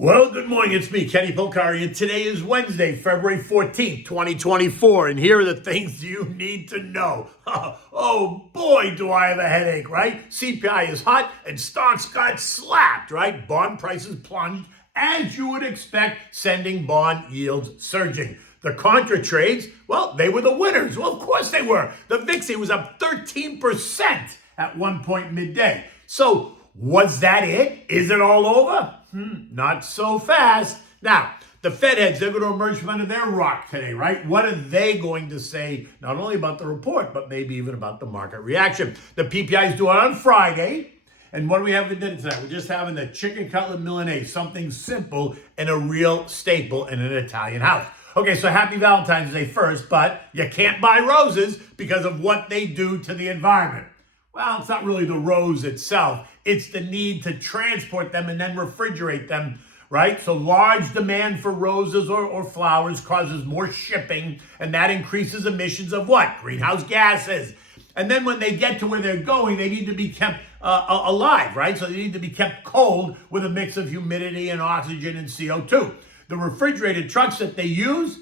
Well, good morning. It's me, Kenny Polcari, and today is Wednesday, February 14th, 2024, and here are the things you need to know. Oh, boy, do I have a headache, right? CPI is hot, and stocks got slapped, right? Bond prices plunged, as you would expect, sending bond yields surging. The contra trades, well, they were the winners. Well, of course they were. The VIX was up 13% at one point midday. So, was that it? Is it all over? Not so fast. Now, the Fed heads, they're going to emerge from under their rock today, right? What are they going to say, not only about the report, but maybe even about the market reaction? The PPI is due on Friday. And what do we have for dinner tonight? We're just having the chicken cutlet Milanese, something simple and a real staple in an Italian house. Okay, so happy Valentine's Day first, but you can't buy roses because of what they do to the environment. Well, it's not really the rose itself. It's the need to transport them and then refrigerate them, right? So large demand for roses or flowers causes more shipping, and that increases emissions of what? Greenhouse gases. And then when they get to where they're going, they need to be kept alive, right? So they need to be kept cold with a mix of humidity and oxygen and CO2. The refrigerated trucks that they use,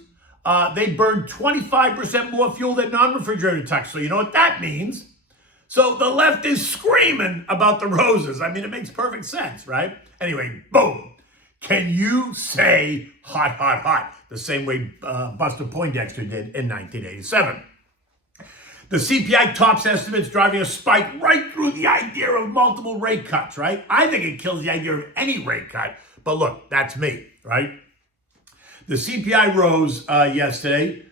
they burn 25% more fuel than non-refrigerated trucks. So you know what that means? So the left is screaming about the roses. I mean, it makes perfect sense, right? Anyway, boom. Can you say hot, hot, hot? The same way Buster Poindexter did in 1987. The CPI tops estimates driving a spike right through the idea of multiple rate cuts, right? I think it kills the idea of any rate cut. But look, that's me, right? The CPI rose yesterday.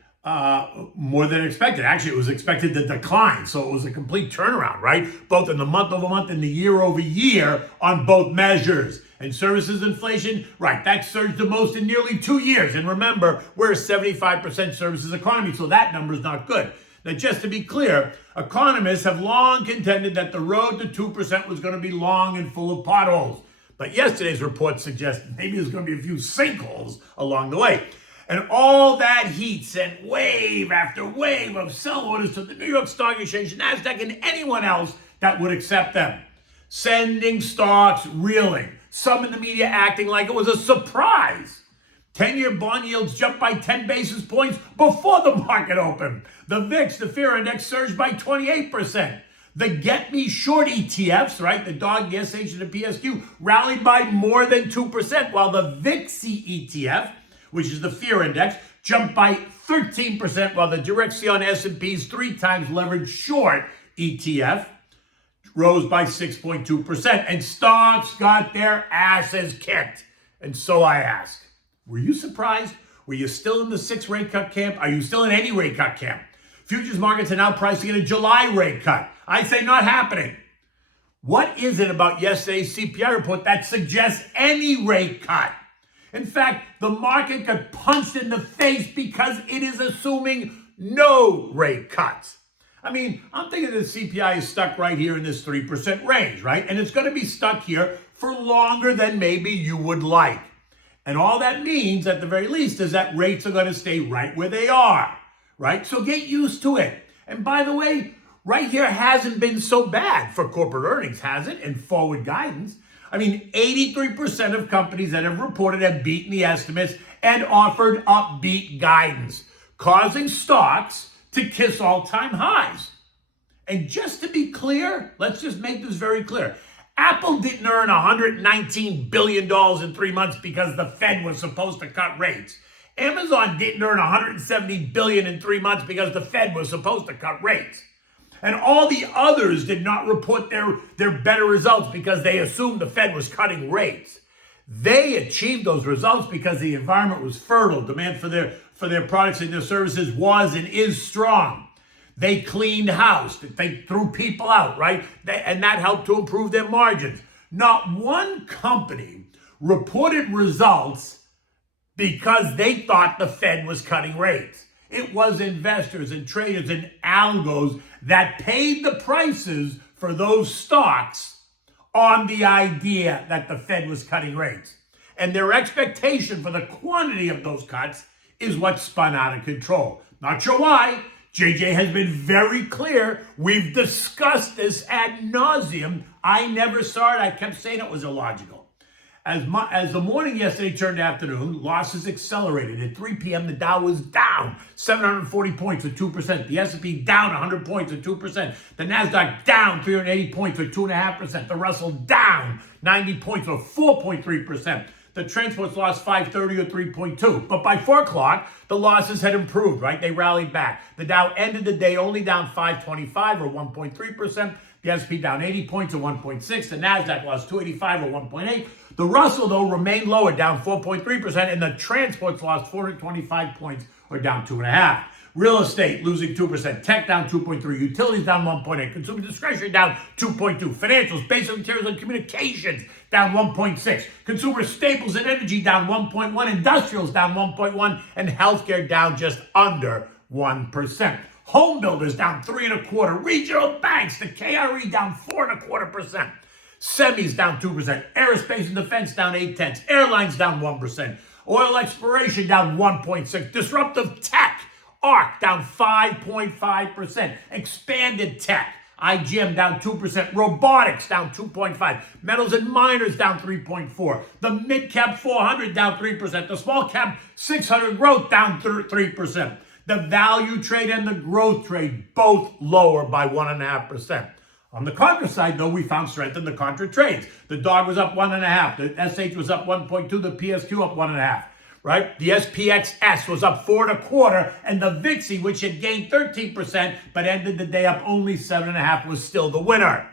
More than expected. Actually, it was expected to decline, so it was a complete turnaround, right? Both in the month-over-month and the year-over-year on both measures. And services inflation, right, that surged the most in nearly 2 years. And remember, we're a 75% services economy, so that number's not good. Now, just to be clear, economists have long contended that the road to 2% was going to be long and full of potholes. But yesterday's report suggests maybe there's going to be a few sinkholes along the way. And all that heat sent wave after wave of sell orders to the New York Stock Exchange, NASDAQ, and anyone else that would accept them, sending stocks reeling. Some in the media acting like it was a surprise. 10-year bond yields jumped by 10 basis points before the market opened. The VIX, the fear index, surged by 28%. The Get Me Short ETFs, right, the DOG, the SH, and the PSQ, rallied by more than 2%, while the VIXI ETF, which is the fear index, jumped by 13%, while the Direction S&P's 3 times leveraged short ETF rose by 6.2%. And stocks got their asses kicked. And so I ask, were you surprised? Were you still in the 6 rate cut camp? Are you still in any rate cut camp? Futures markets are now pricing in a July rate cut. I say not happening. What is it about yesterday's CPI report that suggests any rate cut? In fact, the market got punched in the face because it is assuming no rate cuts. I mean, I'm thinking the CPI is stuck right here in this 3% range, right? And it's going to be stuck here for longer than maybe you would like. And all that means, at the very least, is that rates are going to stay right where they are, right? So get used to it. And by the way, right here hasn't been so bad for corporate earnings, has it? And forward guidance. I mean, 83% of companies that have reported have beaten the estimates and offered upbeat guidance, causing stocks to kiss all-time highs. And just to be clear, let's just make this very clear. Apple didn't earn $119 billion in 3 months because the Fed was supposed to cut rates. Amazon didn't earn $170 billion in 3 months because the Fed was supposed to cut rates. And all the others did not report their better results because they assumed the Fed was cutting rates. They achieved those results because the environment was fertile. Demand for their products and their services was and is strong. They cleaned house. They threw people out, right? And that helped to improve their margins. Not one company reported results because they thought the Fed was cutting rates. It was investors and traders and algos that paid the prices for those stocks on the idea that the Fed was cutting rates. And their expectation for the quantity of those cuts is what spun out of control. Not sure why. JJ has been very clear. We've discussed this ad nauseum. I never saw it. I kept saying it was illogical. As the morning yesterday turned afternoon, losses accelerated. At 3 p.m., the Dow was down 740 points or 2%. The S&P down 100 points or 2%. The NASDAQ down 380 points or 2.5%. The Russell down 90 points or 4.3%. The transports lost 530 or 3.2. But by 4 o'clock, the losses had improved, right? They rallied back. The Dow ended the day only down 525 or 1.3%. The S&P down 80 points or 1.6. The NASDAQ lost 285 or 1.8. The Russell, though, remained lower, down 4.3%, and the transports lost 425 points or down 2.5%. Real estate losing 2%, tech down 2.3%, utilities down 1.8%, consumer discretionary down 2.2%, financials, basic materials and communications down 1.6%, consumer staples and energy down 1.1%, industrials down 1.1%, and healthcare down just under 1%. Home builders down 3.25%, regional banks, the KRE down 4.25%. Semis down 2%, aerospace and defense down 0.8%, airlines down 1%, oil exploration down 1.6%, disruptive tech, ARC down 5.5%, expanded tech, IGM down 2%, robotics down 2.5%, metals and miners down 3.4%, the mid-cap 400 down 3%, the small-cap 600 growth down 3%, the value trade and the growth trade both lower by 1.5%. On the contra side, though, we found strength in the contra trades. The DOG was up 1.5%. The SH was up 1.2%. The PSQ up 1.5%. Right? The SPXS was up 4.25%. And the VIXI, which had gained 13% but ended the day up only 7.5%, was still the winner.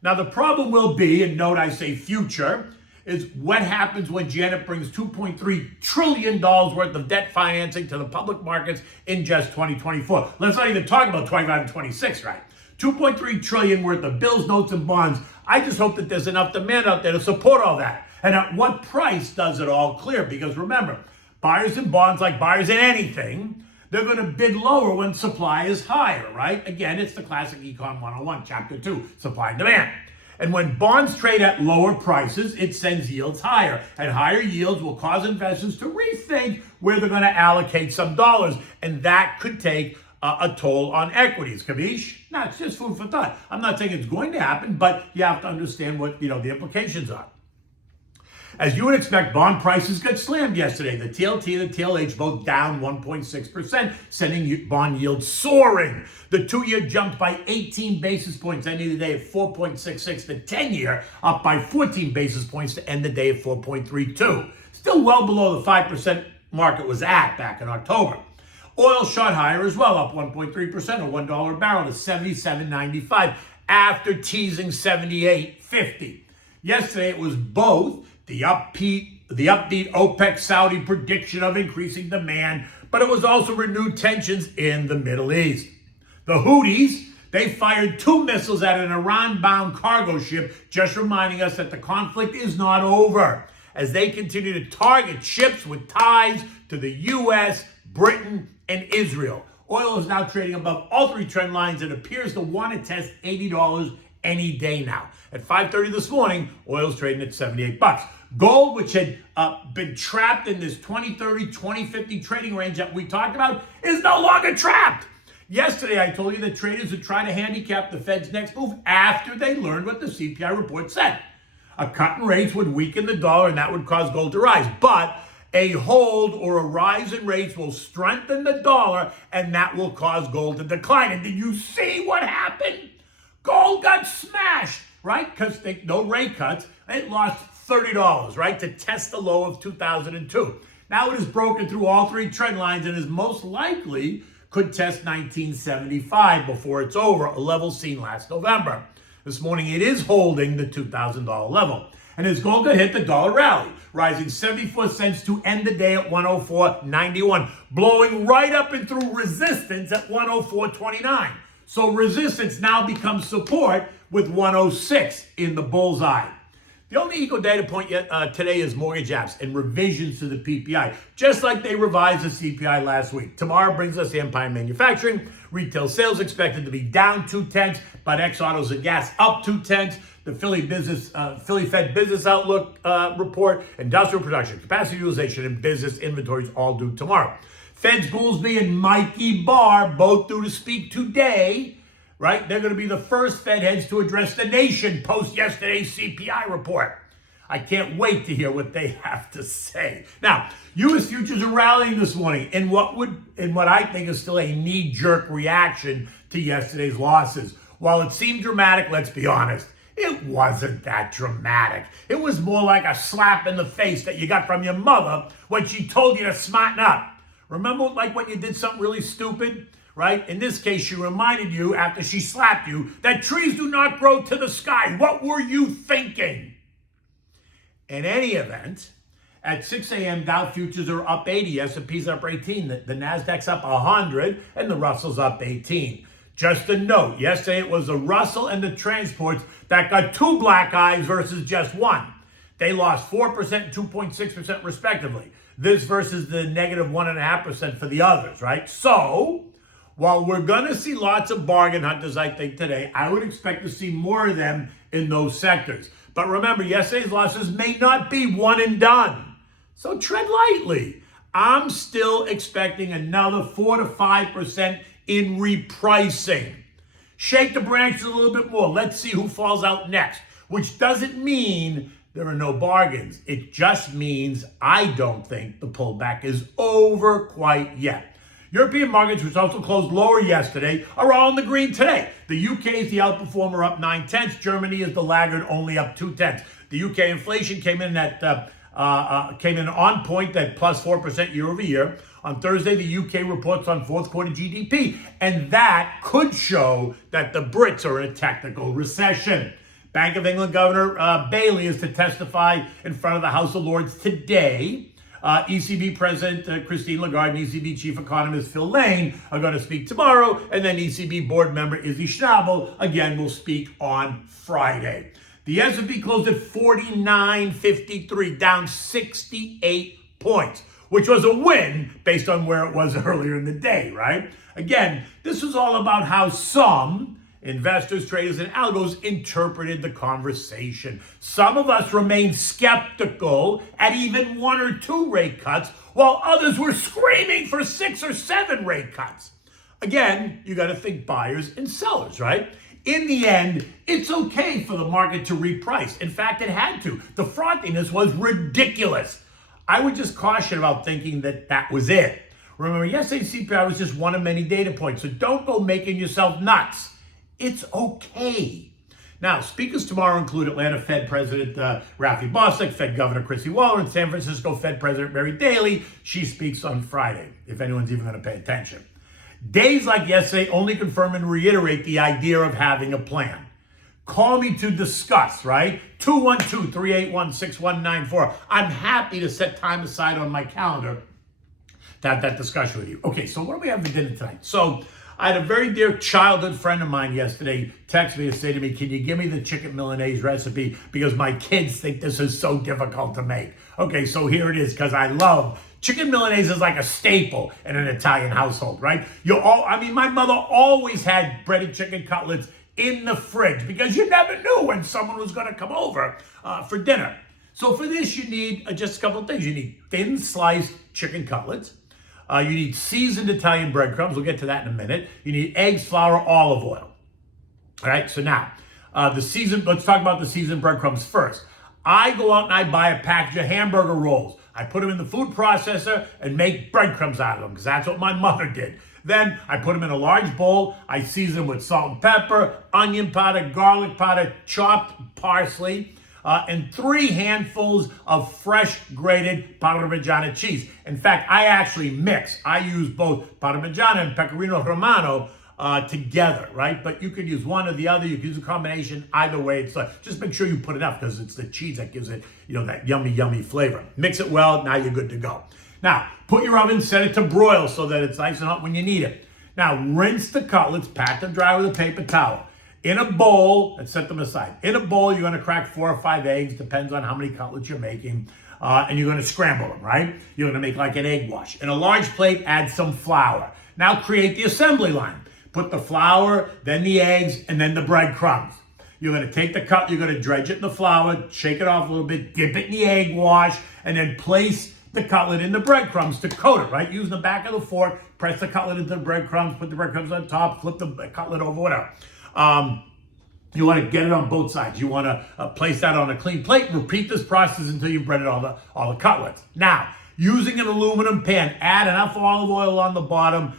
Now, the problem will be, and note I say future, is what happens when Janet brings $2.3 trillion worth of debt financing to the public markets in just 2024. Let's not even talk about 25 and 26, right? 2.3 trillion worth of bills, notes, and bonds. I just hope that there's enough demand out there to support all that. And at what price does it all clear? Because remember, buyers in bonds, like buyers in anything, they're going to bid lower when supply is higher, right? Again, it's the classic Econ 101, Chapter 2, supply and demand. And when bonds trade at lower prices, it sends yields higher. And higher yields will cause investors to rethink where they're going to allocate some dollars. And that could take a toll on equities. Kavish? No, it's just food for thought. I'm not saying it's going to happen, but you have to understand what the implications are. As you would expect, bond prices got slammed yesterday. The TLT and the TLH both down 1.6%, sending bond yields soaring. The 2-year jumped by 18 basis points, ending the day at 4.66. The 10-year up by 14 basis points to end the day at 4.32. Still well below the 5% market was at back in October. Oil shot higher as well, up 1.3% or $1 a barrel to $77.95 after teasing $78.50. Yesterday it was both the upbeat OPEC Saudi prediction of increasing demand, but it was also renewed tensions in the Middle East. The Houthis, they fired 2 missiles at an Iran-bound cargo ship, just reminding us that the conflict is not over, as they continue to target ships with ties to the U.S., Britain, and Israel. Oil is now trading above all 3 trend lines and appears to want to test $80 any day now. At 5:30 this morning, oil's trading at $78. Gold, which had been trapped in this 2030, 2050 trading range that we talked about, is no longer trapped. Yesterday, I told you that traders would try to handicap the Fed's next move after they learned what the CPI report said. A cut in rates would weaken the dollar, and that would cause gold to rise. But a hold or a rise in rates will strengthen the dollar, and that will cause gold to decline. And did you see what happened? Gold got smashed, right? Because no rate cuts. It lost $30, right, to test the low of 2002. Now it has broken through all 3 trend lines and is most likely could test 1975 before it's over, a level seen last November. This morning it is holding the $2,000 level. And as gold got hit, the dollar rallied, rising 74 cents to end the day at 104.91, blowing right up and through resistance at 104.29. So resistance now becomes support with 106 in the bullseye. The only equal data point yet today is mortgage apps and revisions to the PPI, just like they revised the CPI last week. Tomorrow brings us the Empire Manufacturing. Retail sales expected to be down 0.2, but ex-autos and gas up 0.2. The Philly Fed Business Outlook report, industrial production, capacity utilization, and business inventories all due tomorrow. Feds Goolsbee and Mikey Barr both due to speak today, right? They're going to be the first Fed heads to address the nation post yesterday's CPI report. I can't wait to hear what they have to say. Now, U.S. futures are rallying this morning in what I think is still a knee-jerk reaction to yesterday's losses. While it seemed dramatic, let's be honest, it wasn't that dramatic. It was more like a slap in the face that you got from your mother when she told you to smarten up. Remember like when you did something really stupid, right? In this case, she reminded you after she slapped you that trees do not grow to the sky. What were you thinking? In any event, at 6 a.m., Dow futures are up 80, S&P's up 18, the Nasdaq's up 100, and the Russell's up 18. Just a note, yesterday it was the Russell and the transports that got 2 black eyes versus just 1. They lost 4% and 2.6% respectively. This versus the negative 1.5% for the others, right? So, while we're going to see lots of bargain hunters, I think, today, I would expect to see more of them in those sectors. But remember, yesterday's losses may not be one and done. So tread lightly. I'm still expecting another 4 to 5% in repricing. Shake the branches a little bit more. Let's see who falls out next, which doesn't mean there are no bargains. It just means I don't think the pullback is over quite yet. European markets, which also closed lower yesterday, are all in the green today. The UK is the outperformer, up 9/10. Germany is the laggard, only up 2/10. The UK inflation came in on point at plus 4% year over year. On Thursday, the UK reports on fourth quarter GDP, and that could show that the Brits are in a technical recession. Bank of England Governor Bailey is to testify in front of the House of Lords today. ECB President Christine Lagarde and ECB Chief Economist Phil Lane are going to speak tomorrow, and then ECB Board Member Izzy Schnabel, again, will speak on Friday. The S&P closed at 49.53, down 68 points, which was a win based on where it was earlier in the day, right? Again, this was all about how some investors, traders, and algos interpreted the conversation. Some of us remained skeptical at even 1 or 2 rate cuts, while others were screaming for 6 or 7 rate cuts. Again, you got to think buyers and sellers, right? In the end, it's okay for the market to reprice. In fact, it had to. The frothiness was ridiculous. I would just caution about thinking that that was it. Remember, yesterday's CPI was just one of many data points, so don't go making yourself nuts. It's okay. Now, speakers tomorrow include Atlanta Fed President Rafi Bossack, Fed Governor Chrissy Waller, and San Francisco Fed President Mary Daly. She speaks on Friday, if anyone's even going to pay attention. Days like yesterday only confirm and reiterate the idea of having a plan. Call me to discuss, right? 212-381-6194. I'm happy to set time aside on my calendar to have that discussion with you. Okay, so what do we have for dinner tonight? So I had a very dear childhood friend of mine yesterday text me to say to me, can you give me the chicken Milanese recipe? Because my kids think this is so difficult to make. Okay, so here it is, because I love chicken Milanese is like a staple in an Italian household, right? My mother always had breaded chicken cutlets in the fridge because you never knew when someone was going to come over for dinner. So for this, you need just a couple of things. You need thin sliced chicken cutlets. You need seasoned Italian breadcrumbs. We'll get to that in a minute. You need eggs, flour, olive oil. All right, so now, let's talk about the seasoned breadcrumbs first. I go out and I buy a package of hamburger rolls. I put them in the food processor and make breadcrumbs out of them because that's what my mother did. Then I put them in a large bowl. I season them with salt and pepper, onion powder, garlic powder, chopped parsley, and 3 handfuls of fresh grated Parmigiana cheese. In fact, I actually mix. I use both Parmigiana and Pecorino Romano together, right? But you could use one or the other. You can use a combination. Either way, it's just make sure you put enough because it's the cheese that gives it, that yummy, yummy flavor. Mix it well. Now you're good to go. Now, put your oven, set it to broil so that it's nice and hot when you need it. Now, rinse the cutlets, pat them dry with a paper towel. In a bowl, and set them aside. In a bowl, you're going to crack 4 or 5 eggs, depends on how many cutlets you're making, and you're going to scramble them, right? You're going to make like an egg wash. In a large plate, add some flour. Now create the assembly line. Put the flour, then the eggs, and then the breadcrumbs. You're going to take the cutlet, you're going to dredge it in the flour, shake it off a little bit, dip it in the egg wash, and then place the cutlet in the breadcrumbs to coat it, right? Use the back of the fork, press the cutlet into the breadcrumbs, put the breadcrumbs on top, flip the cutlet over, whatever. You want to get it on both sides. You want to place that on a clean plate. Repeat this process until you've breaded all the cutlets. Now, using an aluminum pan, add enough olive oil on the bottom,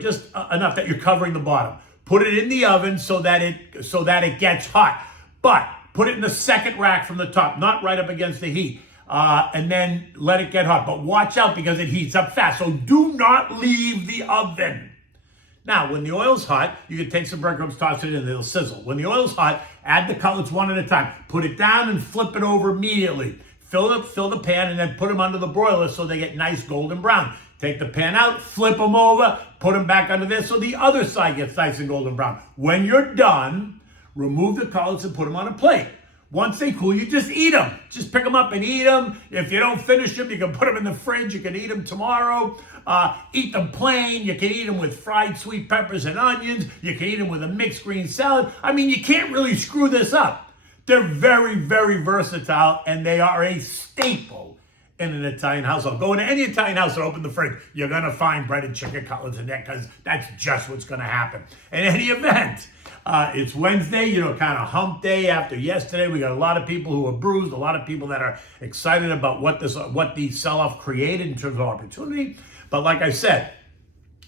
just enough that you're covering the bottom. Put it in the oven so that it gets hot. But put it in the second rack from the top, not right up against the heat. And then let it get hot. But watch out because it heats up fast. So do not leave the oven. Now, when the oil's hot, you can take some breadcrumbs, toss it in, and it'll sizzle. When the oil's hot, add the cutlets one at a time. Put it down and flip it over immediately. Fill the pan and then put them under the broiler so they get nice golden brown. Take the pan out, flip them over, put them back under there so the other side gets nice and golden brown. When you're done, remove the cutlets and put them on a plate. Once they cool, you just eat them. Just pick them up and eat them. If you don't finish them, you can put them in the fridge. You can eat them tomorrow. Eat them plain. You can eat them with fried sweet peppers and onions. You can eat them with a mixed green salad. I mean, you can't really screw this up. They're very, very versatile, and they are a staple in an Italian household. Go into any Italian house and open the fridge. You're going to find breaded chicken cutlets in there because that's just what's going to happen. In any event, it's Wednesday, kind of hump day after yesterday. We got a lot of people who are bruised, a lot of people that are excited about what the sell-off created in terms of opportunity. But like I said,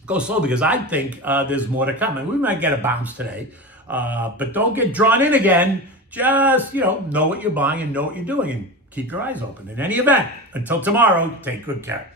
go slow because I think there's more to come. And we might get a bounce today, but don't get drawn in again. Just, know what you're buying and know what you're doing and keep your eyes open. In any event, until tomorrow, take good care.